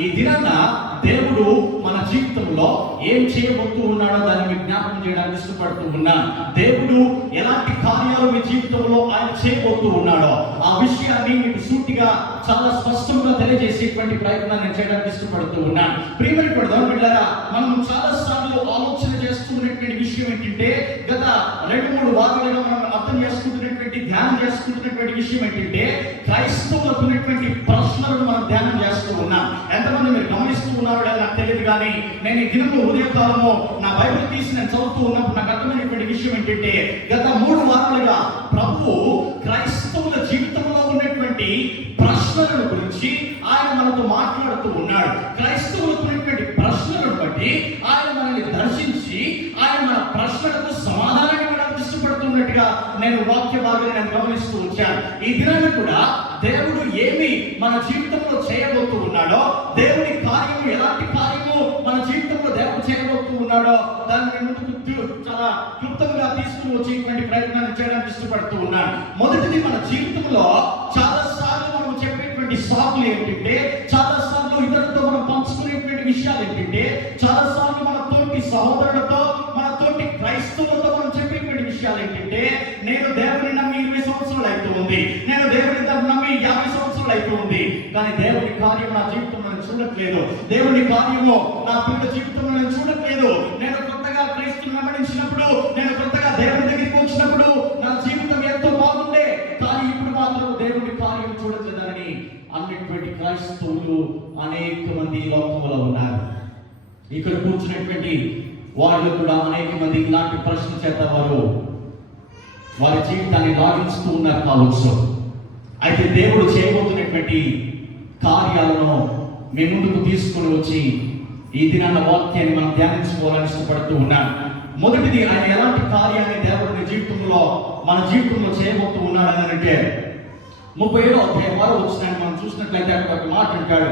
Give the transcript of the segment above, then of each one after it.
ఈ దినాన దేవుడు మన జీవితంలో ఏం చేయబోతూ ఉన్నాడో దాన్ని జ్ఞాపకం చేయడానికి ఇష్టపడుతూ ఉన్నాను. దేవుడు ఎలాంటి కార్యాలు మీ జీవితంలో ఆయన చేయబోతూ ఉన్నాడో ఆ విషయాన్ని మీకు సూటిగా చాలా స్పష్టంగా తెలియజేసేటువంటి ప్రయత్నం నేను చేయడానికి ఇష్టపడుతూ ఉన్నాను. ప్రియమైన బిడ్డలారా, మనం చాలా సార్లు ఆలోచన చేస్తున్నటువంటి విషయం ఏంటంటే, గత 2-3 వారాలుగా మనం అర్థం చేసుకుంటున్నటువంటి ధ్యానం చేసుకుంటున్నటువంటి విషయం ఏంటంటే, క్రైస్తవులకు ఉన్నటువంటి ప్రశ్నలను మనం ధ్యానం చేస్తూ ఉన్నాం. ఎంతమంది మీరు గమనిస్తూ ఉన్నారో నాకు తెలియదు, కానీ నేను ఈ దినము ఉదయకాలము నా బైబిల్ తీసి నేను చదువుతూ ఉన్నప్పుడు నాకు అర్థమైనటువంటి విషయం ఏంటంటే, గత 3 వారాలుగా ప్రభువు క్రైస్తవుల జీవితంలో ఉన్నటువంటి ప్రశ్నలను గురించి ఆయన మనతో మాట్లాడుతూ ఉన్నాడు. క్రైస్తవులకు ఉన్నటువంటి ప్రశ్నలను బట్టి ఆయన మనల్ని దర్శించి ఆయన మన ప్రశ్నలకు సమాధానం ఇవ్వడానికి ఇష్టపడుతున్నట్టుగా నేను వాక్య భాగాన్ని నేను గమనిస్తూ వచ్చాను. ఈ దినాన్ని కూడా దేవుడు ఏమి మన జీవితంలో చేయబోతూ ఉన్నాడో, దేవుని కార్యము ఎలాంటి కార్యము మన జీవితంలో దేవుడు చేయబోతూ ఉన్నాడో దాన్ని ముందుకు చాలా క్లుప్తంగా తీసుకుని వచ్చేటువంటి ప్రయత్నాన్ని చేయడానికి ఇష్టపడుతూ ఉన్నాను. మొదటిది, మన జీవితంలో చాలా సార్లు మనం చెప్పేటువంటి సాకులు ఏంటంటే, చాలా సార్లు ఇతరులతో మనం పంచుకునేటువంటి విషయాలు ఏంటంటే, చాలా సార్లు మన తోటి సహోదరులతో మన తోటి క్రైస్తవులతో మనం చెప్పేటువంటి విషయాలు ఏంటంటే, నేను దేవుని నమ్మి 20 సంవత్సరాలు అవుతుంది, నేను దేవుని నమ్మి 50 సంవత్సరాలు అవుతుంది, కానీ దేవుని కార్యం నా జీవితంలో నేను చూడట్లేదు, దేవుని కార్యము నా పిల్లల జీవితంలో నేను చూడట్లేదు. నేను కొత్తగా క్రీస్తుని వెంబడించినప్పుడు, నేను కొత్తగా దేవుని దగ్గరికి వచ్చినప్పుడు నా జీవితం ఎంతో బాగుండే, కానీ ఇప్పుడు మాత్రం దేవుని కార్యం చూడలేదని అన్నటువంటి క్రైస్తవులు అనేక మంది లోకంలో ఉన్నారు. ఇక్కడ కూర్చున్నటువంటి వాళ్ళు కూడా అనేక మంది ఇలాంటి ప్రశ్న చేత వారి జీవితాన్ని లాగించుతూ ఉన్నారు కావచ్చు. అయితే దేవుడు చేయబోతున్నటువంటి కార్యాలను మీ ముందుకు తీసుకుని వచ్చి ఈ దినాన్న వాక్యాన్ని మనం ధ్యానించుకోవాలని ఇష్టపడుతూ ఉన్నాను. మొదటిది, ఆయన ఎలాంటి కార్యాన్ని దేవుడి జీవితంలో మన జీవితంలో చేయబోతూ ఉన్నాడు అని అంటే, 37వ అధ్యాయం 6వ వచనాన్ని మనం చూసినట్లయితే అక్కడ ఒక మాట అంటాడు.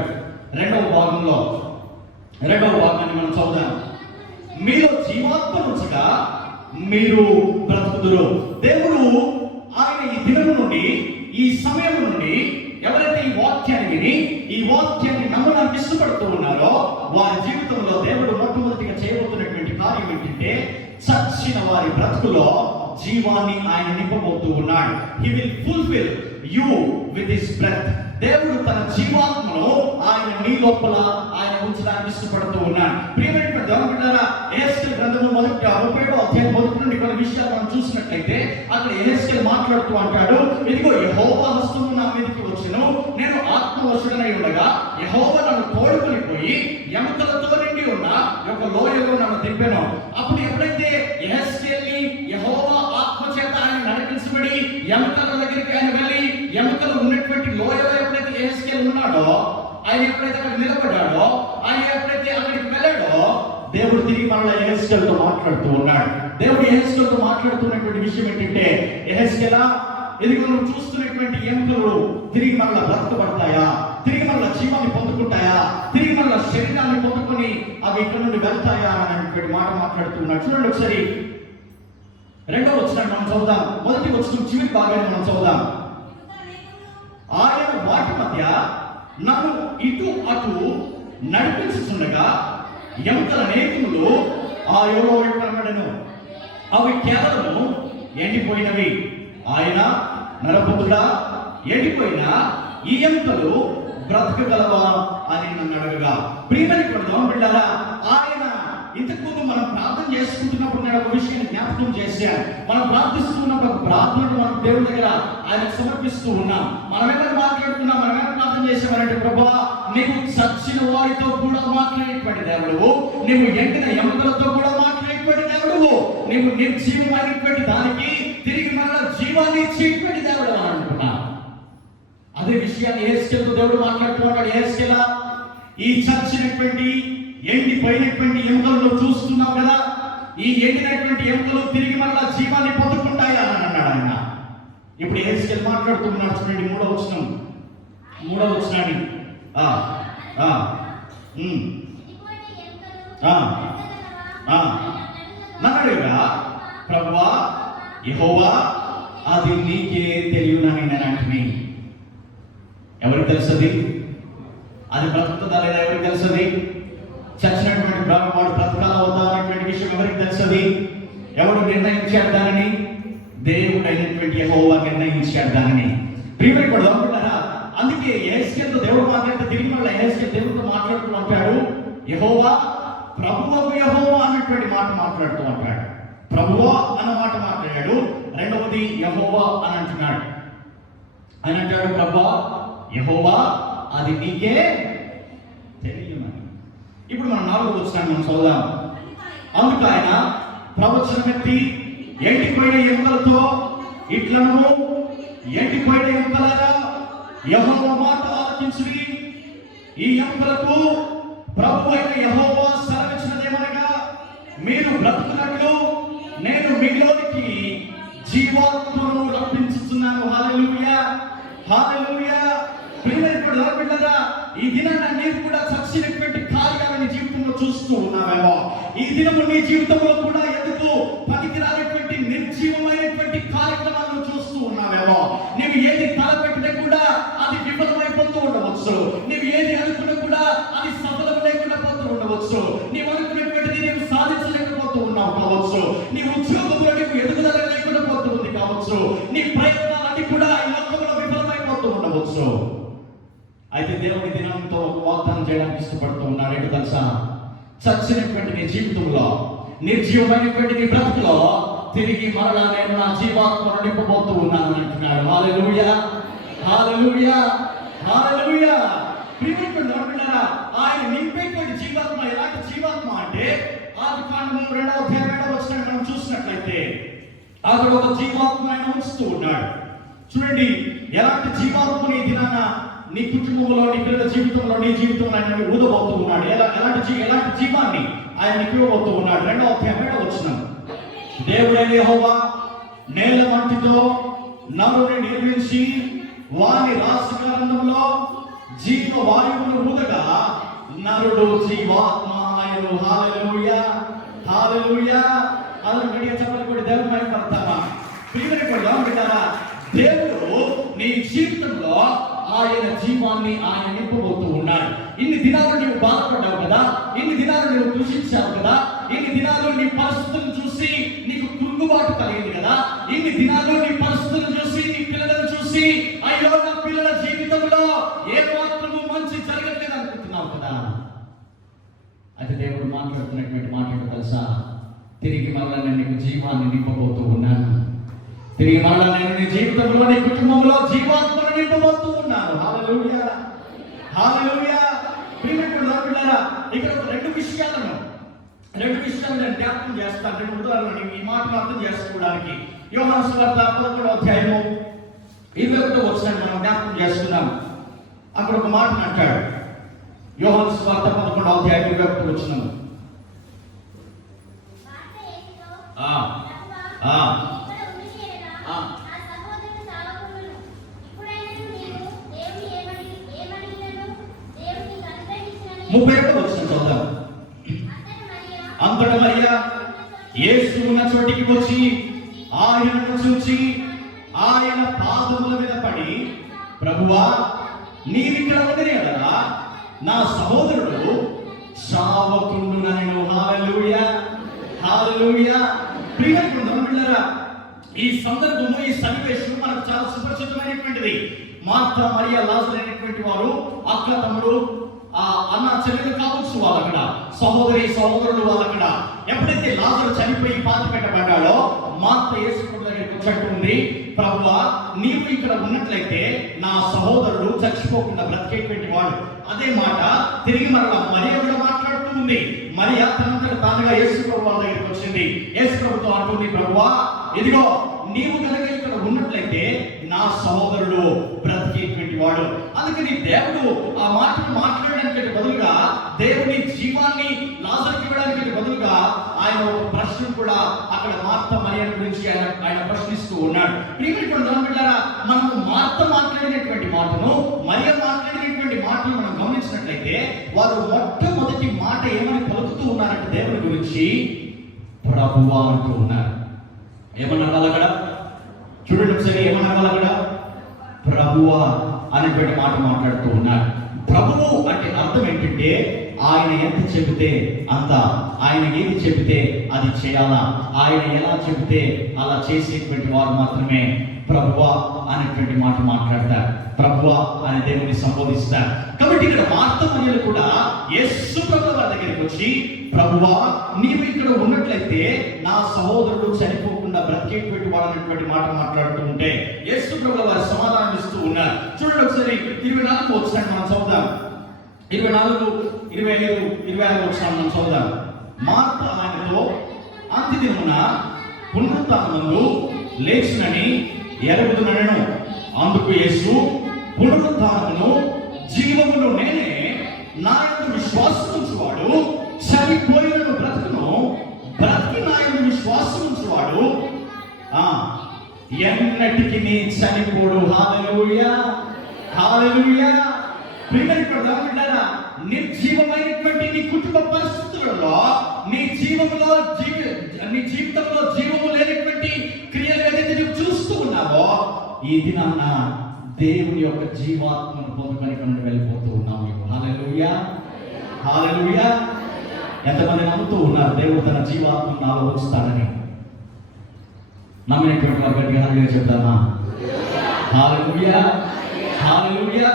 2వ భాగాన్ని మనం చదువుదాం. మీలో జీవాత్మ నుంచిగా మీరు బ్రతుకుదురు. దేవుడు ఆయన ఈ దినము నుండి, ఈ సమయం నుండి ఎవరైతే ఈ వాక్యాన్ని విని ఈ వాక్యాన్ని నమ్మడానికి ఇష్టపడుతూ ఉన్నారో వారి జీవితంలో దేవుడు మొట్టమొదటిగా చేయబోతున్నటువంటి కార్యం ఏంటంటే, చచ్చిన వారి బ్రతుకులో జీవాన్ని ఆయన నింపబోతూ ఉన్నాడు. He will fulfill you with his breath. దేవుడు తన జీవాత్మను ఆయన నీ లోపల ఆయన ఉంచడానికి ఇష్టపడుతూ ఉన్నాడు. ప్రియమైన దేవుని బిడ్డలారా, యెహెజ్కేలు గ్రంథము 37వ అధ్యాయం 1 నుండి కొన్ని విషయాలు మనం చూసినట్లయితే అక్కడ యెహెజ్కేలు మాట్లాడుతూ అంటాడు, ఇదిగో యెహోవా హస్తము నా మీదకి వచ్చెను, నేను ఆత్మవశుడనై ఉండగా యెహోవా నన్ను తోడుకొని పోయి ఎముకలతో నిండి ఉన్న ఒక లోయలో నన్ను దింపెను. అప్పుడు ఎప్పుడైతే యెహెజ్కేలుని యెహోవా ఆత్మ చేత ఆయన నడిపించబడి ఎముకల దగ్గరికి ఆయన వెళ్ళి ఎముకలు ఉన్నటువంటి లోయలో ఎప్పుడైతే యెహెజ్కేలు ఉన్నాడో, ఆయన ఎప్పుడైతే అక్కడ నిలబడ్డాడో, ఆయన ఎప్పుడైతే అక్కడికి వెళ్ళాడో, దేవుడు తిరిగి మరలా యెహెజ్కేలుతో మాట్లాడుతూ ఉన్నాడు. దేవుడు యెహెజ్కేలుతో మాట్లాడుతున్నటువంటి విషయం ఏంటంటే, యెహెజ్కేలా, ఇదిగో నువ్వు చూస్తున్నటువంటి ఎముకలు తిరిగి మరలా బ్రతకబడతాయా, తిరిగి మరలా జీవాన్ని పొందుకుంటాయా, తిరిగి మరలా శరీరాన్ని పొందుకొని అవి ఇక్కడ నుండి వెళ్తాయా అనేటువంటి మాట మాట్లాడుతున్నాడు. చూడండి ఒకసారి 2వ వచనాన్ని మనం చదువుదాం. మొదటి వచనం చివరి భాగాన్ని మనం చదువుదాం. ఆయన వాటి మధ్య నన్ను ఇటు అటు నడిపించుచుండగా ఎముకల అనేకములు ఆ యోగ కనబడెను, అవి కేవలము ఎండిపోయినవి. ఆయన నరపుత్రుడా, ఎండిపోయిన ఈ ఎముకలు బ్రతకగలవా అని నన్ను అడగగా. ప్రియమైన బిడ్డలారా, ఆయన ఇంతకుముందు మనం ప్రార్థన చేసుకుంటున్నప్పుడు నేను ఒక విషయాన్ని జ్ఞాపకం చేశాను. మనం ప్రార్థిస్తున్నప్పుడు ఒక ప్రార్థనను మనం దేవుడి దగ్గర ఆయనకు సమర్పిస్తూ ఉన్నాం. మనం ఏమైనా మాట్లాడుతున్నాం, మనం ఏమైనా ప్రార్థన చేసామంటే, ప్రభువా నీవు చచ్చిన వారితో కూడా మాట్లాడేటువంటి దేవుడు, నీవు ఎండిన ఎముకలతో కూడా మాట్లాడేటువంటి దేవుడు, నీవు నిర్జీవమైనటువంటి దానికి తిరిగి మరలా జీవాన్ని ఇచ్చేటువంటి దేవుడు అని అంటున్నా. అదే విషయాన్ని యెహెజ్కేలుతో దేవుడు మాట్లాడుతున్నాడు. యెహెజ్కేలా, ఈ చచ్చినటువంటి ఎండిపోయినటువంటి ఎముకలను చూస్తున్నావు కదా, ఈ ఎండినటువంటి ఎముకలు తిరిగి మరలా జీవాన్ని పొందుకుంటాయా అని అన్నాడు ఆయన. ఇప్పుడు యెహెజ్కేలు మాట్లాడుతున్నాడు. చూడండి 3వ వచనాన్ని. నన్నడుగా, ప్రభువా యెహోవా, అది నీకే తెలియనని నేను అంటుని. ఎవరికి తెలుసది? అది బ్రతుకుతుందా లేదా ఎవరికి తెలుస్తుంది? చచ్చినటువంటి వాడు బ్రతకాల వద్దా అనేటువంటి విషయం ఎవరికి తెలుస్తుంది? ఎవడు నిర్ణయించాడు దానిని? దేవుడు అయినటువంటి యెహోవా నిర్ణయించాడు దానిని. ప్రియమైన కూడా అనుకుంటారా? అందుకే యెహెజ్కేలుతో దేవుడు మాట్లాడితే తిరిగి మళ్ళీ యెహెజ్కేలు దేవుడితో మాట్లాడుతూ అంటాడు, యెహోవా ప్రభువు యెహోవా అన్నటువంటి మాట మాట్లాడుతూ అంటాడు. ప్రభువా అన్న మాట మాట్లాడాడు. రెండవది యెహోవా అని అంటున్నాడు. ఆయన అంటాడు, ప్రభువా యెహోవా అది నీకే తెలియమని. ఇప్పుడు మనం 4వ వచనాన్ని మనం చదువుదాం. అందుకు ఆయన ప్రవచనం ఎత్తి ఎండిపోయిన ఎముకలతో ఇట్లను, ఎండిపోయిన ఎముకలారా యెహోవా మాట ఆలకించుడి. ఈ ఎముకలకు ప్రభు అయిన యెహోవా సెలవిచ్చినదేమనగా, మీరు బ్రతుకున్నట్లు నేను మీలోనికి జీవాత్మను రప్పించుతున్నాను. హల్లెలూయా, హల్లెలూయా. ప్రియమైన బిడ్డలారా, ఈ దినాన్ని నీవు కూడా చచ్చినటువంటి కార్యాలను జీవితంలో చూస్తూ ఉన్నావేమో. ఈ దినము నీ జీవితంలో కూడా ఎందుకు పనికిరానటువంటి నిర్జీవమైనటువంటి కార్యక్రమాలను చూస్తూ ఉన్నావేమో. నీవు ఏది తలపెట్టినా కూడా అది విఫలమైపోతూ ఉండవచ్చు. నీవు ఏది అనుకున్నా కూడా అది సఫలం లేకుండా పోతూ ఉండవచ్చు. నీవు అనుకున్నటువంటిది నీవు సాధించలేకపోతూ ఉన్నావు కావచ్చు. నీ ఉద్యోగంలో నీకు ఎదుగుదల లేకుండా పోతూ ఉంది కావచ్చు. నీ ప్రయత్నాలన్నీ కూడా ఈ లోకంలో విఫలమైపోతూ ఉండవచ్చు. అయితే దేవుడి దినంతో వాగ్దానం చేయడానికి ఇష్టపడుతూ ఉన్నాడు. ఏంటో తెలుసా? చచ్చినటువంటి నీ జీవితంలో, నిర్జీవమైనటువంటి నీ బ్రతుకులో తిరిగి మరలా నేను నా జీవాత్మను నింపబోతూ ఉన్నాను అంటున్నాడు. హల్లెలూయా, హల్లెలూయా, హల్లెలూయా. ప్రియమైన ఆయన నింపేటువంటి జీవాత్మ ఎలాంటి జీవాత్మ అంటే, ఆదికాండము 2వ అధ్యాయం 7వ వచనం మనం చూసినట్లయితే అక్కడ ఒక జీవాత్మ ఆయన ఉంచుతూ ఉన్నాడు. చూడండి, ఎలాంటి జీవాత్మ నీ దినాన నీ కుటుంబంలో, నీ పిల్లల జీవితంలో, నీ జీవితంలో ఆయన ఊదబోతూ ఉన్నాడు. ఎలాంటి జీవాన్ని ఆయన ఇవ్వబోతూ ఉన్నాడు. 2వ అధ్యాయం 7వ వచనం, దేవుడైన యెహోవా నేల మట్టితో నరుని నిర్మించి వాని రాశికారణంలో జీవవాయువును ఊదగా నరుడు జీవాత్మ ఆయను. హల్లెలూయా, హల్లెలూయా. అలా మీడియా చెప్పలు కూడా దేవుని పైన పడతామా? ప్రియమైన దేవుడు నీ జీవితంలో ఆయన జీవాన్ని ఆయన నింపబోతూ ఉన్నాడు. ఇన్ని దినాలు నువ్వు బాధపడ్డావు కదా, ఇన్ని దినాలు నువ్వు దూషించావు కదా, ఇన్ని దినాలు నీ పరిస్థితులను చూసి నీకు కృంగుబాటు కలిగింది కదా, ఇన్ని దినాలు నీ పరిస్థితులను చూసి, నీ పిల్లలను చూసి, అయ్యో నా పిల్లల జీవితంలో ఏ మాత్రము మంచి జరగట్లేదు అనుకుంటున్నావు కదా. అయితే దేవుడు మాట్లాడుతున్నటువంటి మాట తెలుసా? తిరిగి మళ్ళా నేను నీకు జీవాన్ని నింపబోతూ ఉన్నాను. తిరిగి మళ్ళా నేను నీ జీవితంలో, నీ కుటుంబంలో జీవాత్మను నింపబోతూ ఉన్నాను. హల్లెలూయా, హల్లెలూయా. ప్రియమైన బిడ్డలారా, ఇక్కడ ఒక రెండు విషయాలను నేను జ్ఞాపకం చేస్తాను. 2 ఉదాహరణలు ఈ మాటను అర్థం చేసుకోవడానికి. యోహాను సువార్త 11వ అధ్యాయము 21వ వచనాన్ని మనం జ్ఞాపకం చేసుకున్నాం. అక్కడ ఒక మాట అంటాడు. యోహాను సువార్త 11వ అధ్యాయం 21వ వచనం, అంతట మరియా యేసు ఉన్న చోటికి వచ్చి ఆయనను చూచి ఆయన పాదముల మీద పడి, ప్రభువా నీవిక్కడ ఉండలేదా? నా సహోదరుడు సావకుండునెను. హల్లెలూయా, హల్లెలూయా. ప్రియమైన ఈ సందర్భము, ఈ సన్నివేశం మనకు చాలా సుపరిచితమైనటువంటిది. మార్తా మరియా లాజరు అనేటువంటి వారు అక్క తమ్ముడు, అన్న చెల్లెలు కావచ్చు వాళ్ళు అక్కడ, సహోదరి సహోదరులు వాళ్ళు అక్కడ. ఎప్పుడైతే లాజరు చనిపోయి పాతి పెట్టబడ్డాడో మార్త యేసు దగ్గరికి వచ్చేట్టుంది, ప్రభువా నీవు ఇక్కడ ఉన్నట్లయితే నా సహోదరుడు చచ్చిపోకుండా బ్రతికేటువంటి వాడు. అదే మాట తిరిగి మరలా మరియా కూడా మాట్లాడుతూ ఉంది. మరియా తనంతట తానుగా యేసు ప్రభు వాళ్ళ దగ్గరికి వచ్చింది. యేసు ప్రభుతో అంటుంది, ప్రభువా ఇదిగో నీవు కనుక ఇక్కడ ఉన్నట్లయితే నా సహోదరుడు బ్రతికేటువంటి వాడు. అందుకని దేవుడు ఆ మాటను మాట్లాడడానికి బదులుగా, దేవుని జీవాన్ని లాజరుకి ఇవ్వడానికి బదులుగా ఆయన ఒక ప్రశ్న కూడా అక్కడ మార్త మరియా గురించి ఆయన ప్రశ్నిస్తూ ఉన్నాడు. ప్రియమైన మనము మార్త మాట్లాడినటువంటి మాటను, మరియా మాట్లాడినటువంటి మాటను మనం గమనించినట్లయితే వారు మొట్టమొదటి మాట ఏమని పలుకుతూ ఉన్నారంటే దేవుని గురించి ప్రభువా అంటూ ఉన్నారు. ఏమన్నా అక్కడ చూడండి ఒకసారి, ఏమన్నా అక్కడ ప్రభువా అనేటువంటి మాట మాట్లాడుతూ ఉన్నారు. ప్రభువు అంటే అర్థం ఏంటంటే ఆయన ఎంత చెబితే అంత, ఆయన ఏది చెబితే అది చేయాలా, ఆయన ఎలా చెబితే అలా చేసేటువంటి వారు మాత్రమే ప్రభువా అనేటువంటి మాట మాట్లాడతారు, ప్రభువా అని దేవుని సంబోధిస్తారు. కాబట్టి ఇక్కడ మార్త మరియలు కూడా యేసు ప్రభువు వారి దగ్గరికి వచ్చి, ప్రభువా నీవు ఇక్కడ ఉన్నట్లయితే నా సహోదరుడు చనిపోకుండా బ్రతికేటువంటి వాడు అనేటువంటి మాట మాట్లాడుతూ ఉంటే యేసు ప్రభువు వారి సమాధానం ఇస్తూ ఉన్నారు. చూడండి ఒకసారి 24 వచనం మనం చదువుదాం. 24, 25, 26 వచనం మనం చదువుదాం. మార్త ఆయనతో అంత్యదినమున పునరుత్థానమందు లేచునని ఎరుగుదునెను. అందుకు యేసు, పునరుత్థానమును జీవమును నేనే, నా యందు విశ్వాసం ఉంచువాడు చనిపోయినను బ్రతుకును, బ్రతికి నా యందు విశ్వాసం ఉంచువాడు ఎన్నటికి నీ చనిపోడు. హల్లెలూయా, హల్లెలూయా. ప్రియమైన నిర్జీవమైనటువంటి నీ కుటుంబ పరిస్థితులలో, నీ జీవితంలో జీవము లేనటువంటి క్రియలు ఏదైతే నువ్వు చూస్తూ ఉన్నావో, ఈ దినాన దేవుని యొక్క జీవాత్మను పొందుకొని మనం వెళ్ళిపోతూ ఉన్నాము. హల్లెలూయా, హల్లెలూయా. ఎంతమంది నమ్ముతూ ఉన్నారు దేవుడు తన జీవాత్మను నాలో ఉంచుతాడని? నమ్మినటువంటి వారు గట్టిగా హల్లెలూయా చెప్తామా? హల్లెలూయా, హల్లెలూయా.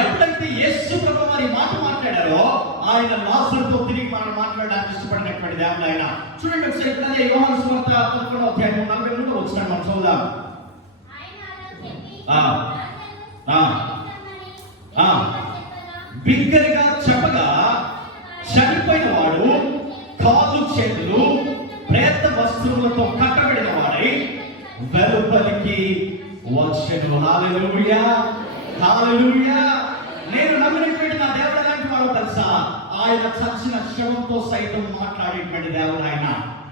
ఎప్పుడైతే యేసు ప్రభువు వారి మాట మాట్లాడారో ఆయన లాజరుతో తిరిగి మనం మాట్లాడడానికి ఇష్టపడినటువంటి దేవుడు ఆయన. చూడండి ఒకసారి యోహాను సువార్త 11వ అధ్యాయం 43వ వచనం మనం చదువుదాం. బిగ్గరగా చెప్పగా చనిపోయిన వాడు కాళ్ళు చేతులు ప్రేత వస్త్రములతో కట్టబడిన వాడై వెలుపలికి వచ్చెను. హల్లెలూయా, హల్లెలూయా. నేను నమ్మినటువంటి నా దేవుడు ఎలాంటి వాడో తెలుసా? ఆయన చచ్చిన శవంతో సైతం మాట్లాడేటువంటి దేవుడు ఆయన.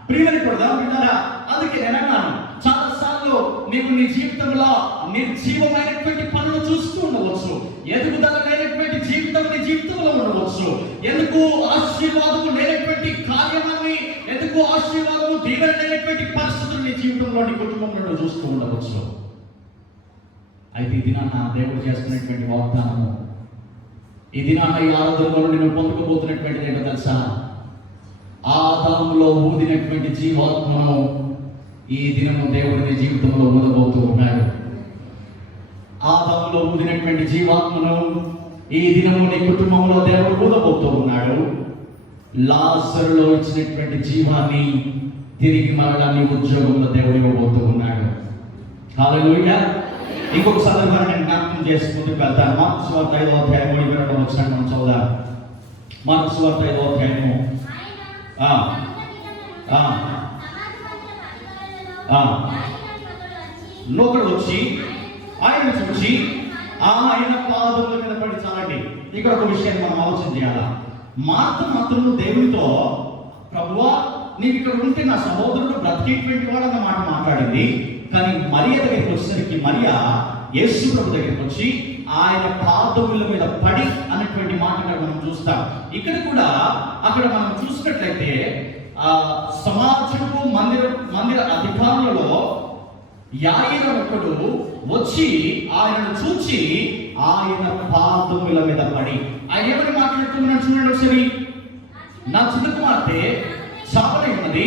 ప్రియమైన కూడా విన్నారా? అందుకే నేను అన్నాను, చాలాసార్లు నీవు నీ జీవితంలో నిర్జీవమైనటువంటి పనులు చూస్తూ ఉండవచ్చు, ఎదుగుదల లేనటువంటి జీవితం నీ జీవితంలో ఉండవచ్చు, ఎందుకు ఆశీర్వాదము లేనటువంటి కార్యమాన్ని, ఎందుకు ఆశీర్వాదము దీవెన లేనటువంటి పరిస్థితులు నీ జీవితంలో నీ కుటుంబంలో చూస్తూ ఉండవచ్చు. అయితే ఈ దినాన్న దేవుడు చేస్తున్నటువంటి వాగ్దానము, ఈ దినాన్న ఈ ఆరాధనలో నేను పొందుకోబోతున్నటువంటిది ఏంటో తెలుసా? ఆదాములో ఊదినటువంటి జీవాత్మను ఈ దినము దేవుడి జీవితంలో ఊదబోతూ ఉన్నాడు. ఆదాములో ఊదినటువంటి జీవాత్మను ఈ దినము నీ కుటుంబంలో దేవుడు ఊదబోతూ ఉన్నాడు. లాజరులో ఇచ్చినటువంటి జీవాన్ని తిరిగి మరలా నీ ఉద్యోగంలో దేవుడు ఇవ్వబోతూ ఉన్నాడు. హల్లెలూయా. ఇంకొక సందర్భాన్ని నేను జ్ఞాపకం చేసుకుంటూ వెళ్తాను. మార్కు సువార్త 5వ అధ్యాయం 22వ వచనం మనం చదువుదాం. మార్కు సువార్త 5వ అధ్యాయము లోకడు వచ్చి ఆయన చూసి ఆయన పాదముల మీద పడి చాలండి. ఇక్కడ ఒక విషయాన్ని మనం ఆలోచన చేయాలా? మార్త మాత్రము దేవునితో, ప్రభువా నీవు ఇక్కడ ఉంటే నా సహోదరుడు బ్రతికేటువంటి వాడు అన్న మాట మాట్లాడింది. కానీ మరియ దగ్గరికి వచ్చేసరికి మరియా యేసు ప్రభు దగ్గరికి వచ్చి ఆయన పాదముల మీద పడి అన్నటువంటి మాట మనం చూస్తాం. ఇక్కడ కూడా అక్కడ మనం చూసినట్లయితే సమాజపు మందిర అధికారులలో యాయిరు ఒకడు వచ్చి ఆయనను చూచి ఆయన పాదముల మీద పడి ఆయన ఏమని మాట్లాడుతున్నాడు చూడండి ఒకసారి. నా చిన్న కుమార్తె చావని ఉన్నది,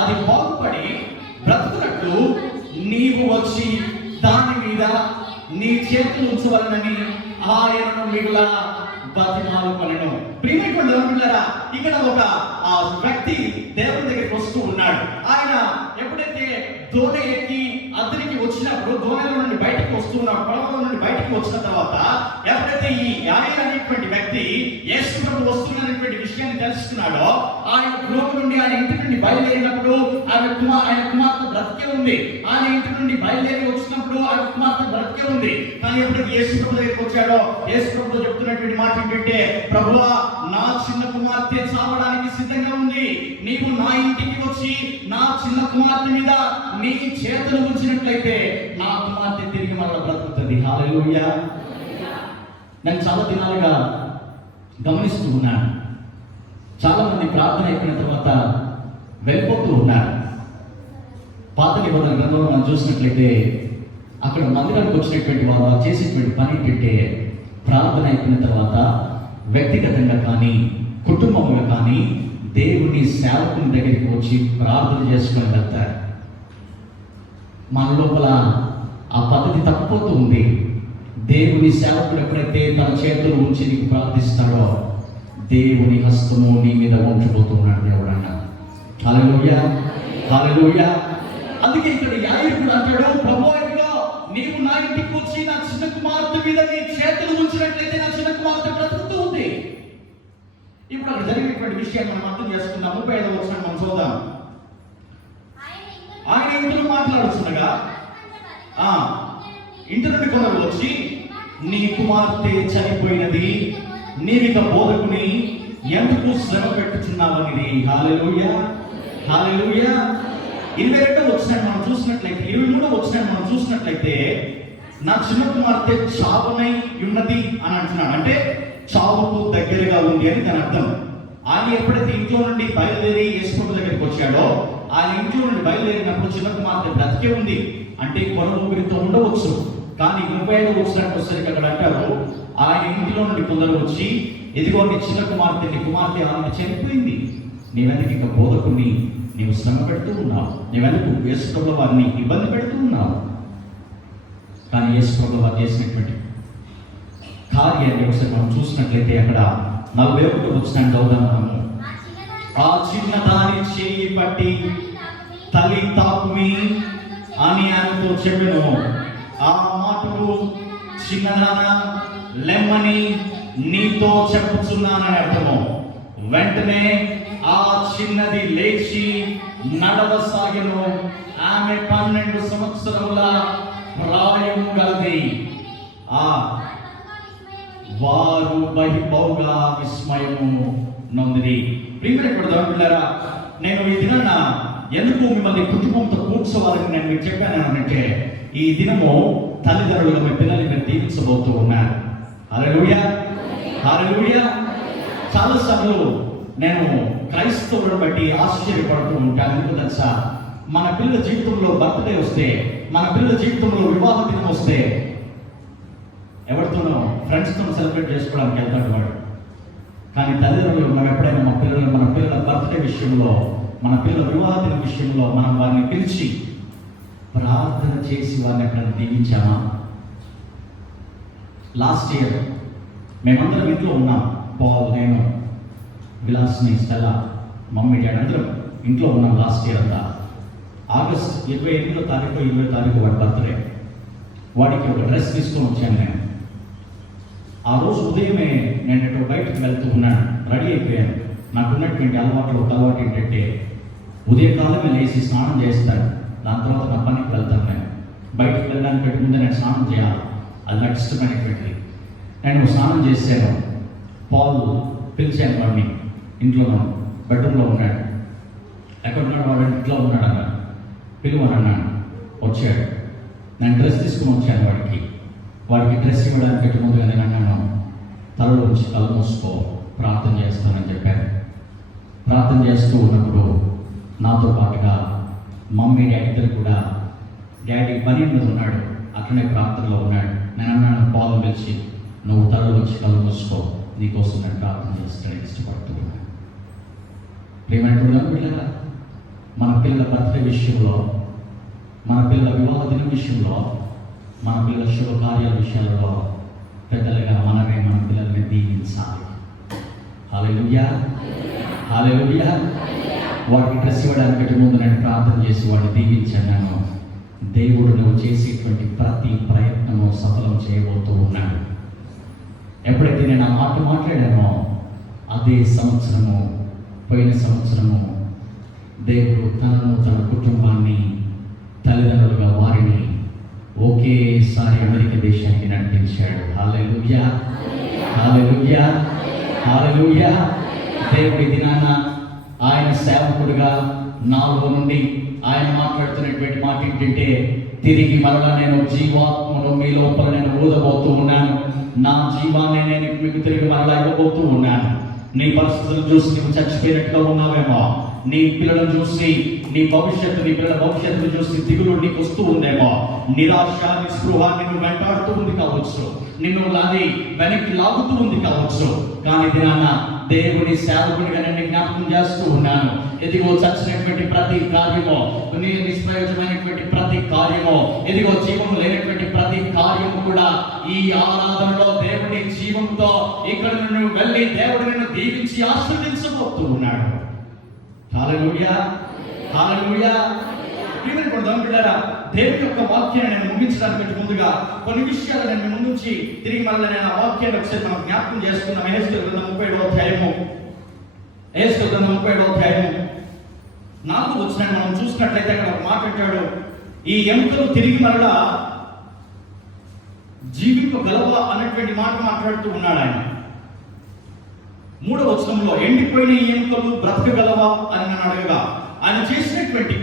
అది బాగుపడి బ్రతుకున్నట్టు నీవు వచ్చి దాని మీద నీ చేతులు ఉంచవలనని ఆయనను మిగుల బతిమాలుకొనెను. ప్రియమైనటువంటి ఇక్కడ ఒక వ్యక్తి దేవుని దగ్గరికి వస్తూ ఉన్నాడు. ఆయన ఎప్పుడైతే దోణి ఎక్కి అతనికి వచ్చినప్పుడు దోణిలో నుండి బయటకు వస్తున్నాడు, పడవలో నుండి బయటకు వచ్చిన తర్వాత ఎప్పుడైతే ఈ యాయిరు అనేటువంటి వ్యక్తి యేసు ప్రభు వస్తున్నటువంటి విషయాన్ని తెలుసుకున్నాడో, ఆయన గృహం నుండి ఆయన ఇంటి నుండి బయలుదేరినప్పుడు ఆయన కుమార్తె బ్రతికే ఉంది. ఆయన ఇంటి నుండి బయలుదేరి వచ్చినప్పుడు ఆయన కుమార్తె బ్రతికే ఉంది. కానీ ఎప్పుడైతే యేసు ప్రభు దగ్గరికి వచ్చాడో, యేసు ప్రభు చెప్తున్నటువంటి మాట ఏంటంటే, ప్రభువా నా చిన్న కుమార్తె చావడానికి సిద్ధంగా ఉంది, నీవు నా ఇంటికి వచ్చి నా చిన్న కుమార్తె మీద నీ చేతులు ఉంచినట్లయితే నా కుమార్తె తిరిగి మరల బ్రతుకుతుంది. హల్లెలూయా. నేను చాలా దినాలుగా గమనిస్తూ ఉన్నాను, చాలా మంది ప్రార్థన అయిపోయిన తర్వాత వెళ్ళిపోతూ ఉన్నారు. పాత నిబంధన గ్రంథంలో మనం చూసినట్లయితే అక్కడ మందిరానికి వచ్చినటువంటి వారు చేసేటువంటి పని ఏంటంటే ప్రార్థన అయిపోయిన తర్వాత వ్యక్తిగతంగా కానీ కుటుంబంగా కానీ దేవుని సేవకుని దగ్గరికి వచ్చి ప్రార్థన చేసుకొని వెళ్తారు. మన లోపల ఆ పద్ధతి తప్పిపోతూ ఉంది. దేవుని సేవకుడు ఎప్పుడైతే తన చేతులు ఉంచి నీకు ప్రార్థిస్తాడో దేవుని హస్తము నీ మీద ఉంచిపోతున్నాడు దేవుడు అన్న. హల్లెలూయా, హల్లెలూయా. అందుకే ఇక్కడ యాయీరు అంటాడు, ప్రభువా ఇదిగో నీవు నా ఇంటికి వచ్చి నా చిన్న కుమార్తె మీద నీ చేతులు ఉంచినట్లయితే నా చిన్న కుమార్తె బ్రతుకుతూ ఉంది. ఇప్పుడు అక్కడ జరిగినటువంటి విషయాన్ని మనం అర్థం చేసుకుందాం. 35వ వచనం మనం చూద్దాం. ఆయన ఇంట్లో మాట్లాడుతుండగా ఇంటి నుండి కొందరు వచ్చి, నీ కుమార్తె చనిపోయినది, నీవిక బోధకుని ఎందుకు శ్రమ పెట్టుచున్నావని. హల్లెలూయా, హల్లెలూయా. 22వ వచనాన్ని మనం చూసినట్లయితే, 23వ వచనాన్ని మనం చూసినట్లయితే, నా చిన్న కుమార్తె చావునై ఉన్నది అని అంటున్నాడు. అంటే చావుకు దగ్గరగా ఉంది అని దాని అర్థం. ఆయన ఎప్పుడైతే ఇంట్లో నుండి బయలుదేరి యేసుప్రభు దగ్గరికి వచ్చాడో, ఆయన ఇంట్లో నుండి బయలుదేరినప్పుడు చిన్న కుమార్తె బ్రతికే ఉంది. అంటే కొనుగోలుతో ఉండవచ్చు. కానీ 35వ వచనానికి వచ్చేసరికి అక్కడ అంటారు, ఆయన ఇంట్లో నుండి కొందరు వచ్చి, ఇదిగో నీ చిన్న కుమార్తె ఆమె చనిపోయింది, నీవెందుకు ఇక బోధకుని నీవు శ్రమ పెడుతూ ఉన్నావు, నీవెందుకు యేసుప్రభు వారిని ఇబ్బంది పెడుతూ ఉన్నావు. కానీ యేసుప్రభు వారు చేసినటువంటి కార్యాన్ని ఒకసారి మనం చూసినట్లయితే అక్కడ 41వ వచనాన్ని చదువుదాం మనము. ఆ చిన్నదాని చేయి పట్టి తల్లి తాకుమి అని ఆయనతో చెప్పెను. ఆ మాటలు చిన్నదాన లెమ్మని నీతో చెప్పుచున్నానని అర్థము. వెంటనే ఆ చిన్నది లేచి నడవసాగెను. ఆమె 12 సంవత్సరముల ప్రాయము గలది. వారు బహుగా విస్మయము నొందిరి. ప్రియమైన దేవులారా, నేను ఈ దినాన ఎందుకు మిమ్మల్ని కుటుంబంతో కూర్చోవాలని నేను మీకు చెప్పానంటే, ఈ దినము తల్లిదండ్రులుగా మీ పిల్లల్ని మీరు దీవించబోతూ ఉన్నారు. హల్లెలూయా, హల్లెలూయా. చాలాసార్లు నేను క్రైస్తవులను బట్టి ఆశ్చర్యపడుతూ ఉంటాను. ఎందుకు తెలుసా? మన పిల్లల జీవితంలో బర్త్డే వస్తే, మన పిల్లల జీవితంలో వివాహ దినం వస్తే ఎవరితోనో ఫ్రెండ్స్తో సెలబ్రేట్ చేసుకోవడానికి వెళ్తాడు వాడు. కానీ తల్లిదండ్రులు మనం ఎప్పుడైనా మన పిల్లల బర్త్డే విషయంలో, మన పిల్లల వివాహ దినం విషయంలో మనం వారిని పిలిచి ప్రార్థన చేసి వారిని ఎక్కడైనా దీవించామా? లాస్ట్ ఇయర్ మేమందరం ఇంట్లో ఉన్నాం. పాల్, నేను, విలాస్ని, స్టెల్లా, మమ్మీ, డాడీ అందరం ఇంట్లో ఉన్నాం లాస్ట్ ఇయర్ అంతా. ఆగస్ట్ 28వ తారీఖు 20వ తారీఖు వాడి బర్త్డే. వాడికి ఒక డ్రెస్ తీసుకొని వచ్చాను నేను. ఆ రోజు ఉదయమే నేను ఎటు బయటకు వెళ్తూ ఉన్నాను, రెడీ అయిపోయాను. నాకున్నటువంటి ఒక అలవాటు ఏంటంటే, ఉదయకాలమే లేచి స్నానం చేస్తాను, దాని తర్వాత నా పనికి వెళ్తాను. నేను బయటకు వెళ్ళడానికి ముందే నేను స్నానం చేయాలి, అది నాకు ఇష్టమైనటువంటిది. నేను స్నానం చేశాను. పాల్ పిలిచాను వాడిని. ఇంట్లో బెడ్రూమ్లో ఉన్నాడు. ఎక్కడ ఉన్నాడు? వాడు ఇంట్లో ఉన్నాడు అన్నాడు. పిలువని అన్నాడు. వచ్చాడు. నేను డ్రెస్ తీసుకుని వచ్చాను వాడికి డ్రెస్ ఇవ్వడానికి ముందుగా నేను అన్నాను, తలలో నుంచి కళ్ళు మూసుకో, ప్రార్థన చేస్తానని చెప్పాను. ప్రార్థన చేస్తూ ఉన్నప్పుడు నాతో పాటుగా మమ్మీ, డాడీ ఇద్దరు కూడా, డాడీ పని మీద ఉన్నాడు, అట్లనే ప్రార్థనలో ఉన్నాడు. నేను అన్నాను, పాలు పిలిచి, నువ్వు తలలో వచ్చి కళ్ళు మూసుకో, నీకోసం నేను ప్రార్థన చేస్తాను, ఇష్టపడుతూ ఉన్నాను. ప్రియమైనటువంటి పిల్లల, మన పిల్లల బర్త్డే విషయంలో, మన పిల్లల వివాహ దినం విషయంలో, మన పిల్లల శుభకార్యాల విషయాలలో పెద్దలుగా మనమే మన పిల్లల్ని దీవించాలి. హల్లెలూయా, హల్లెలూయా. వాడికి డ్రెస్ ఇవ్వడానికి ముందు నేను ప్రార్థన చేసి వాడిని దీవించాను. దేవుడు నువ్వు చేసేటువంటి ప్రతి ప్రయత్నము సఫలం చేయబోతూ ఉన్నాడు. ఎప్పుడైతే నేను ఆ మాట మాట్లాడానో అదే సంవత్సరము, పోయిన సంవత్సరము దేవుడు తనను, తన కుటుంబాన్ని, తల్లిదండ్రులుగా వారిని ఒకేసారి అమెరికా దేశానికి నడిపించాడు. హల్లెలూయా, హల్లెలూయా, హల్లెలూయా. దేవుడి దినాన ఆయన సేవకుడిగా నాలో నుండి ఆయన మాట్లాడుతున్నటువంటి మాట ఏంటంటే, తిరిగి మరలా నేను జీవాత్మను మీ లోపల నేను ఊదబోతూ ఉన్నాను, నా జీవాన్ని నేను మీకు తిరిగి మరలా ఇవ్వబోతూ ఉన్నాను. నీ పరిస్థితులను చూసి నువ్వు చచ్చిపోయినట్టుగా ఉన్నావేమో, నీ పిల్లలను చూసి నీ భవిష్యత్తు, నీ పిల్లల భవిష్యత్తును చూసి దిగులు నీకు వస్తూ ఉందేమో. నిరాశ, నిస్పృహ నిన్ను వెంటాడుతూ ఉంది కావచ్చు, నిన్ను వెనక్కి లాగుతూ ఉంది కావచ్చు. కానీ దినాన దేవుని సేవకుడిగా నేను జ్ఞాపకం చేస్తూ ఉన్నాను. ఎదిగో చచ్చినటువంటి ప్రతి కార్యము, నిష్ప్రయోజనమైనటువంటి ప్రతి కార్యము, ఎదిగో జీవము లేనటువంటి ప్రతి కార్యము కూడా ఈ ఆరాధనలో దేవుని జీవంతో ఇక్కడ నువ్వు వెళ్ళి దేవుడు నిన్ను దీవించి ఆశీర్వదించబోతూ ఉన్నాడు. హల్లెలూయా, హల్లెలూయా. దేవుని యొక్క వాక్యాన్ని నేను ముగించడానికి ముందుగా కొన్ని విషయాలు నేను ముందుంచి తిరిగి మళ్ళీ నేను ఆ వాక్యాన్ని ఒకసారి మనం జ్ఞాపకం చేసుకున్నాం. యెహెజ్కేలు గ్రంథం 37వ అధ్యాయము, యెహెజ్కేలు గ్రంథం 37వ అధ్యాయము 4వ వచనాన్ని మనం చూసినట్లయితే అక్కడ ఒక మాట అంటాడు, ఈ ఎముకలు తిరిగి మరలా జీవింపగలవా అనేటువంటి మాట మాట్లాడుతూ ఉన్నాడు ఆయన. 3వ వచనంలో ఎండిపోయిన ఈ ఎముకలు బ్రతకగలవా అని నన్ను అడగగా ఆయన చేసినటువంటి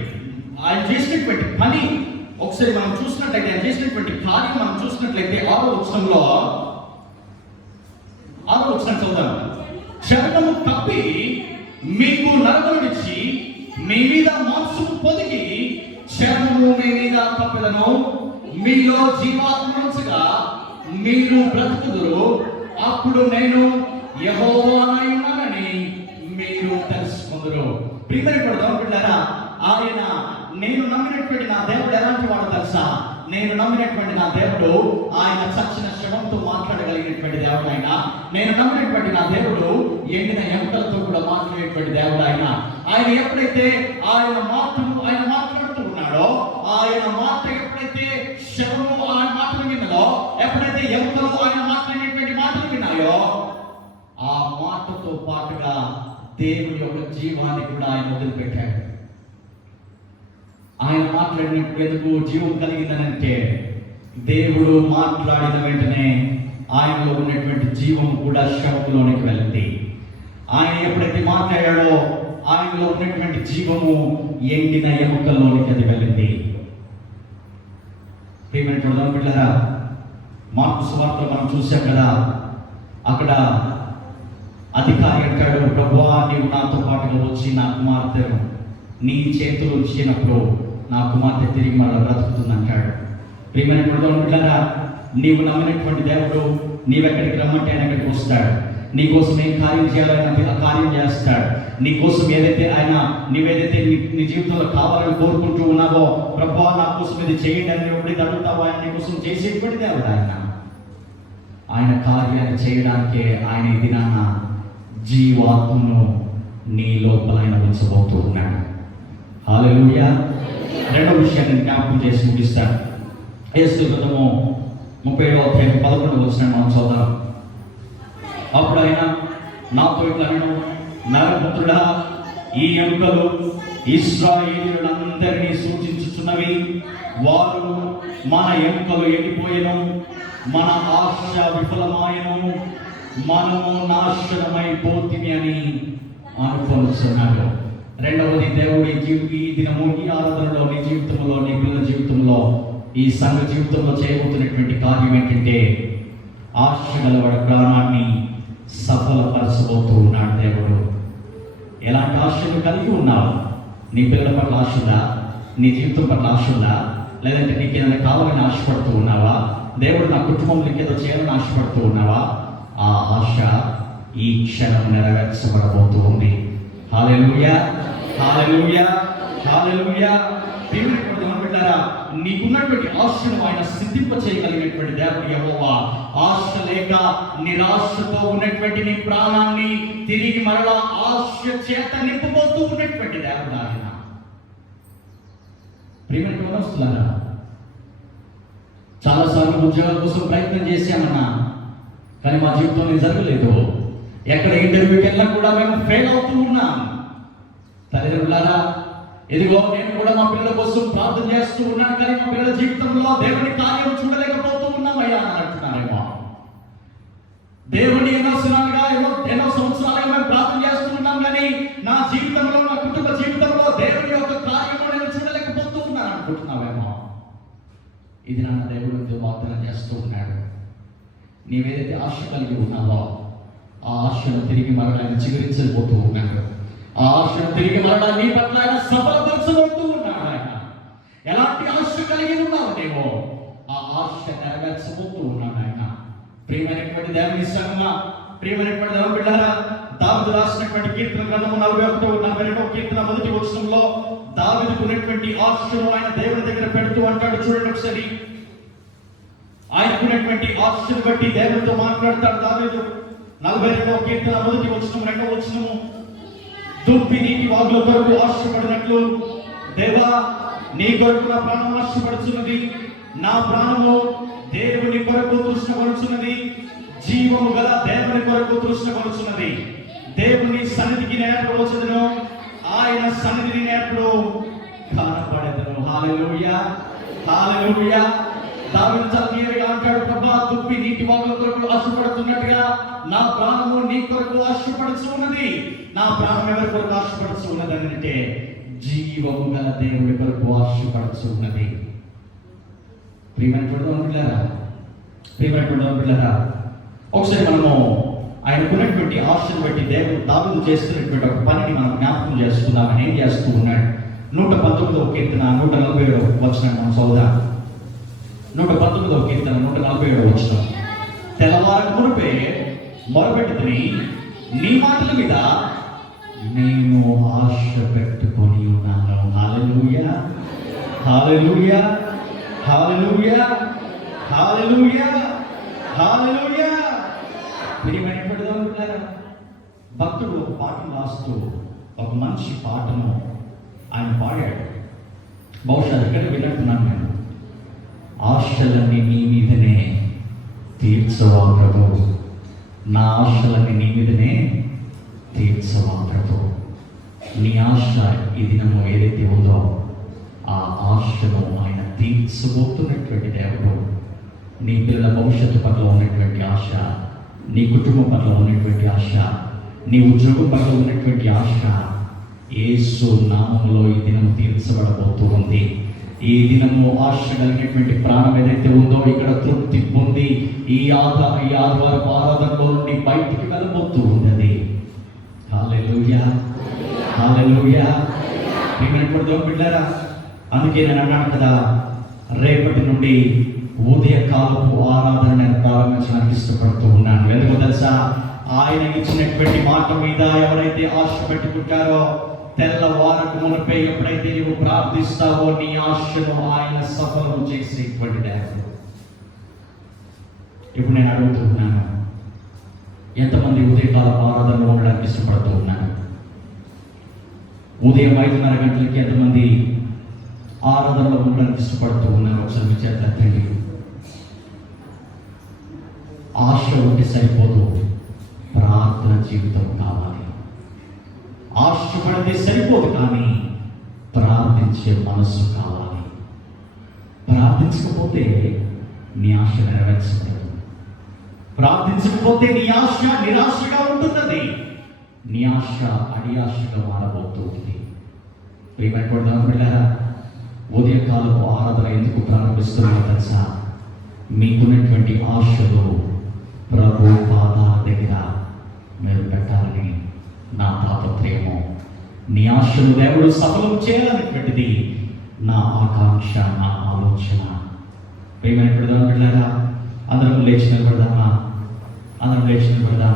పని ఒకసారి మనం చూసినట్లయితే, ఆయన చేసినటువంటి కార్యం మనం చూసినట్లయితే 6వ వచనంలో, 6వ వచనం చదువుదాం. చర్మము కప్పి మీకు నరకలునిచ్చి మీ మీద మాంసము పొదిగి చర్మము మీ మీద కప్పెదను, మీలో జీవాత్మగా మీరు బ్రతుకుదురు, అప్పుడు నేను యెహోవానై ఉన్నానని మీరు తెలుసుకుందురు. ప్రియమైన బిడ్డలారా, ఆయన నేను నమ్మినటువంటి నా దేవుడు ఎలాంటి వాడు తెలుసా? నేను నమ్మినటువంటి నా దేవుడు ఆయన చచ్చిన శవంతో మాట్లాడగలిగినటువంటి దేవుడు ఆయన. నేను నమ్మినటువంటి నా దేవుడు ఎండిన ఎముకలతో కూడా మాట్లాడేటువంటి దేవుడు ఆయన. ఆయన ఎప్పుడైతే ఆయన మాట్లాడుతూ ఉన్నాడో, ఆయన మాట ఎప్పుడైతే శవము ఆయన మాటలు విన్నదో, ఎప్పుడైతే ఎముకలు ఆయన మాట్లాడేటువంటి మాటలు విన్నాయో, ఆ మాటతో పాటుగా దేవుని యొక్క జీవాన్ని కూడా ఆయన వదిలిపెట్టాడు. ఆయన మాట్లాడినప్పుడు ఎందుకు జీవం కలిగిందనంటే, దేవుడు మాట్లాడిన వెంటనే ఆయనలో ఉన్నటువంటి జీవం కూడా శవంలోనికి వెళ్ళింది. ఆయన ఎప్పుడైతే మాట్లాడాడో ఆయనలో ఉన్నటువంటి జీవము ఎండిన ఎముకల్లోనికి అది వెళ్ళింది. ప్రియమైన బిడ్డలారా, మార్కు సువార్తలో మనం చూసాం కదా, అక్కడ అధికారి అంటాడు, ప్రభువా నీవు నాతో పాటుగా వచ్చి నా కుమార్తెను నీ చేతులు ఇచ్చినప్పుడు నా కుమార్తె తిరిగి మళ్ళీ బ్రతుకుతుంది అంటాడు. ప్రియమైనటువంటి బిడ్డలారా, నీవు నమ్మినటువంటి దేవుడు నీవెక్కడికి రమ్మంటే ఆయన ఎక్కడికి వస్తాడు. నీ కోసం ఏం కార్యం చేయాలని ఆ కార్యం చేస్తాడు. నీ కోసం నీవేదైతే నీ జీవితంలో కావాలని కోరుకుంటూ ఉన్నావో, ప్రభువా నా కోసం ఇది చేయండి అని ఎప్పుడైతే అడుగుతావో ఆయన నీ కోసం చేసేటువంటి దేవుడు ఆయన కార్యాన్ని చేయడానికే ఆయన ఈ దినాన జీవాత్మను నీ లోపల ఆయన ఉంచబోతూ ఉన్నాడు. హల్లెలూయా. రెండవ విషయాన్ని జ్ఞాపకం చేసి ముగిస్తాను. యేసు గ్రంథము 37వ అధ్యాయం 11వ వచనం మనం చదువుదాం. అప్పుడు ఆయన నాతో ఇట్లా నేను, నరపుత్రుడా, ఈ ఎముకలు ఇశ్రాయేలీయులందరినీ సూచించుచున్నవి. వారు మన ఎముకలు ఎండిపోయెను, మన ఆశ విఫలమాయను, మనము నాశనమైపోతుంది అని అనుకొనుచున్నాడు. రెండవది, దేవుడి ఈ దినము ఈ ఆరాధనలో నీ జీవితంలో, నీ పిల్లల జీవితంలో, ఈ సంఘ జీవితంలో చేయబోతున్నటువంటి కార్యం ఏంటంటే, ఆశ గలవాడి ప్రాణాన్ని సఫలపరచబోతూ ఉన్నాడు దేవుడు. ఎలాంటి ఆశలు కలిగి ఉన్నావు? నీ పిల్లల పట్ల ఆశ ఉందా? నీ జీవితం పట్ల ఆశ ఉందా? లేదంటే నీకు ఏదైనా కావాలని ఆశపడుతూ ఉన్నావా? దేవుడు నా కుటుంబంలో ఏదో చేయాలని ఆశపడుతూ ఉన్నావా? ఆ ఆశ ఈ క్షణం నెరవేర్చబడబోతూ ఉంది. హల్లెలూయా, హల్లెలూయా, హల్లెలూయా. బిడ్డలారా, నీకున్నటువంటి ఆశను ఆయన సిద్ధింప చేయగలిగినటువంటి దేవుడు యెహోవా. ఆశ లేక నిరాశతో ఉన్నటువంటి నీ ప్రాణాన్ని తిరిగి మరలా ఆశ చేత నింపబోతూ ఉన్నటువంటి దేవుడు ఆయన. ప్రియమైన వస్తున్నారా, చాలాసార్లు ఉద్యోగాల కోసం ప్రయత్నం చేశామన్నా, కానీ మా జీవితంలో జరగలేదు. ఎక్కడ ఇంటర్వ్యూకి వెళ్ళినా కూడా మేము ఫెయిల్ అవుతూ ఉన్నాం. తల్లిదండ్రులారా, ఇదిగో నేను కూడా మా పిల్లల కోసం ప్రార్థన చేస్తూ ఉన్నాను, కానీ మా పిల్లల జీవితంలో దేవుని కార్యం చూడలేకపోతూ ఉన్నామయ్యా అని అంటున్నారేమో. దేవుని ఎన్నో సంవత్సరాలుగా మేము ప్రార్థన చేస్తూ ఉన్నాం, కానీ నా జీవితంలో, నా కుటుంబ జీవితంలో దేవుని యొక్క కార్యము నేను చూడలేకపోతూ ఉన్నాను అనుకుంటున్నావేమో. ఇది నా దేవుడితో వాగ్దానం చేస్తూ ఉన్నాడు. నీవేదైతే ఆశ కలిగి ఉన్నావో ఆ ఆశను తిరిగి మరలా చిగురించబోతూ ఉన్నాడు. ఆ ఆశను తిరిగి మరలా నీ పట్ల ఆయన సఫలపరచబడుతూ ఉన్నాడు. ఆయన ఎలాంటి ఆశ కలిగి ఉన్నావునేమో ఆ ఆశ నెరవేర్చబోతూ ఉన్నాడు ఆయన. ప్రియమైనటువంటి దేవుని సంగమా, ప్రియమైనటువంటి దేవుని బిడ్డలారా, దావీదు రాసినటువంటి కీర్తన గ్రంథము 42వ కీర్తన మొదటి వచనంలో దావీదుకు ఉన్నటువంటి ఆశను ఆయన దేవుని దగ్గర పెడుతూ అంటాడు. చూడండి ఒకసారి, ఆయనకున్నటువంటి ఆశను బట్టి దేవునితో మాట్లాడతాడు దావీదు. 42వ కీర్తన మొదటి వచనం 2వ వచనము, దుప్పి నీటి వాగుల కొరకు ఆశపడినట్లు దేవా నీ కొరకు నా ప్రాణం ఆశపడుచున్నది. నా ప్రాణము దేవుని కొరకు తృష్ణపడుచున్నది, జీవము గల దేవుని కొరకు తృష్ణపడుచున్నది. దేవుని సన్నిధికి నేర్పడు వచ్చేదను, ఆయన సన్నిధిని నేర్పడు కనపడేదను. హల్లెలూయా, హల్లెలూయా. దావీదు చాలా క్లియర్గా అంటాడు, ప్రభువా దుప్పి నీటి వాగుల కొరకు ఆశపడుతున్నట్టుగా నా ప్రాణము నీ కొరకు ఆశపడుచు ఉన్నది. నా ప్రాణం ఎవరి కొరకు ఆశపడుచు ఉన్నది అంటే జీవము గల దేవుడి కొరకు ఆశపడుచు ఉన్నది. ప్రియమైనటువంటి బిడ్డలారా, ఒకసారి మనము ఆయనకున్నటువంటి ఆశను బట్టి దావీదు చేస్తున్నటువంటి ఒక పనిని మనం జ్ఞాపకం చేసుకుందాం. ఆయన ఏం చేస్తూ ఉన్నాడు? 119వ కీర్తన 147వ వచనం మనం చదువుదాం. 119వ కీర్తన 147వ వచనం, తెల్లవారు మునిపే మొరపెట్టుకుని నీ మాటల మీద నేను ఆశ పెట్టుకొని ఉన్నాను. హల్లెలూయా, హల్లెలూయా, హల్లెలూయా, హల్లెలూయా, హల్లెలూయా. ప్రియమైనటువంటి దేవుని భక్తుడు ఒక పాటను రాస్తూ ఒక మంచి పాటను ఆయన పాడాడు. బహుశా ఇక్కడ విన్నట్టున్నాను నేను. ఆశలన్నీ నీ మీదనే తీర్చవా ప్రభు, నా ఆశలన్నీ నీ మీదనే తీర్చవా ప్రభు. నీ ఆశ ఈ దినము ఏదైతే ఉందో ఆ ఆశను ఆయన తీర్చబోతున్నటువంటి దేవుడు. నీ పిల్లల భవిష్యత్తు పట్ల ఉన్నటువంటి ఆశ, నీ కుటుంబం పట్ల ఉన్నటువంటి ఆశ, నీ ఉద్యోగం పట్ల ఉన్నటువంటి ఆశ యేసు నామములో ఈ దినము తీర్చబడబోతూ ఉంది. ఈ దినము ఆశ కలిగినటువంటి ప్రాణం ఏదైతే ఉందో ఇక్కడ తృప్తి పొంది ఈ ఆదివారపు ఆరాధనలో నుండి బయటికి వెళ్ళబోతూ ఉన్నది. హల్లెలూయా, హల్లెలూయా. బిడ్డలారా, అందుకే నేను అన్నాను కదా, రేపటి నుండి ఉదయకాలపు ఆరాధన నేను ప్రారంభించడానికి ఇష్టపడుతూ ఉన్నాను. ఎందుకో తెలుసా? ఆయన ఇచ్చినటువంటి మాట మీద ఎవరైతే ఆశ పెట్టుకుంటారో తెల్లవారకు మునిపే ఎప్పుడైతే నువ్వు ప్రార్థిస్తావో నీ ఆశను ఆయన సఫలం చేసేటువంటి దేవుడు. ఇప్పుడు నేను అడుగుతున్నాను, ఎంతమంది ఉదయకాల ఆరాధనలో ఉండడానికి ఇష్టపడుతూ ఉన్నారు? ఉదయం 5:30 గంటలకి ఎంతమంది ఆరాధనలో ఉండడానికి ఇష్టపడుతూ ఉన్నారు? ఒకసారి మీ చేత ఎత్తండి. ఆశ ఉంటే సరిపోదు, ప్రార్థన జీవితం కావాలి. ఆశపడితే సరిపోదు, కానీ ప్రార్థించే మనస్సు కావాలి. ప్రార్థించకపోతే నీ ఆశ నెరవేర్చబడదు. ప్రార్థించకపోతే నీ ఆశ నిరాశగా ఉంటున్నది. నీ ఆశ అడియాశగా మారబోతుంది. ప్రియమైనటువంటి ఉదయకాలపు ఆరాధన ఎందుకు ప్రారంభిస్తున్నారో తెలుసా? మీకున్నటువంటి ఆశలు ప్రభు పాదాల దగ్గర మీరు పెట్టాలని నా తాపత్రయము. నీ ఆశలు దేవుడు సఫలం చేయాలనేటువంటిది నా ఆకాంక్ష, నా ఆలోచన. ప్రియమైనటువంటి అందరం లేచి నిలబడదామా? అందరం లేచి నిలబడదాం.